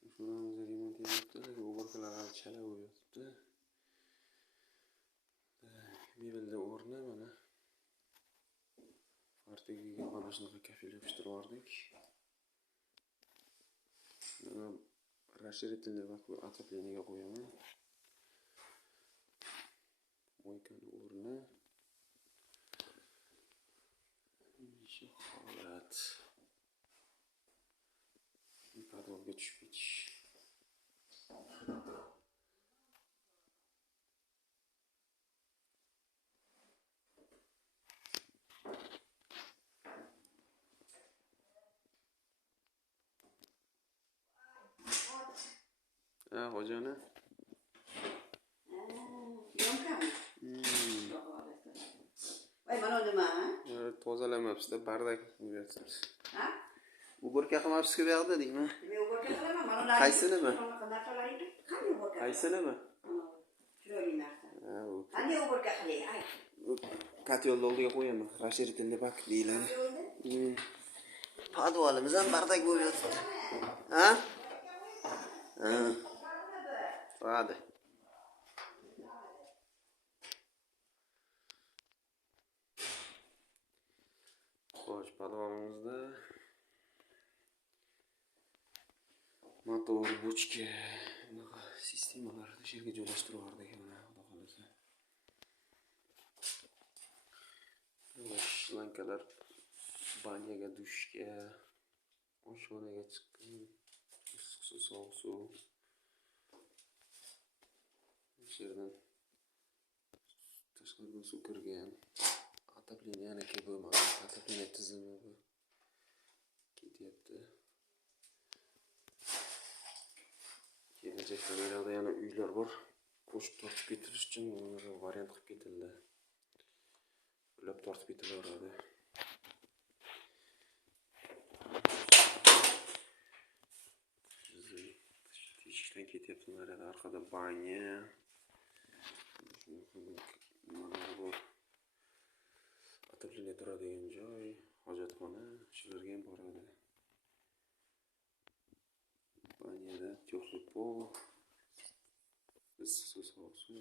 Shuni remont qilyapti. O'g'irlar hali chala bo'lyapti. Mebelda o'rni mana. Fartigiga mana shunaqa kafel yopishtirib yubordik. Расширительный отоплениеga qo'yaman. Moykani o'rni. Shu holat. Podvolga tushib ketish. Hojani. Mana nima? Tozalamabsiz-da, bardak bo'lyapsiz. Ha? Uborka qilmabsiz-ku bu yoqda deyman. Men uborka qilaman, mana qaysinimi? Qanday uborka? Qaysinimi? Chiroyli narsa. Qanday uborka qilay? Ay. Katyolni oldiga qo'yaman. Расширительный bak deyiladi. Podvolimiz ham bardak bo'lyapti. Ha? Hadi. Xo'sh, podvolimizda motor, bochka, bunaqa sistemalarni shu yerga joylashtirib yubordik mana, xudo xolasa. Shlankalar banyaga, dushga, oshxonaga chiqqan, issiq suv, sovuq suv. Shu yerdan tashqaridan suv kirgan. Отопление yana bo'lmadi. Отопление tizimi bu ketyapti. Kelajakda mana yana uylar bor. Qo'shib tortib ketirish uchun variant qilib ketildi. Uylab tortib ketilaveradi. Teshikdan ketyapti mana orqada banya. Mana bu Отопление turadigan joy, hojatxona, shularga ham boradi. Banyada teplый pol, issiq suv, sovuq suv,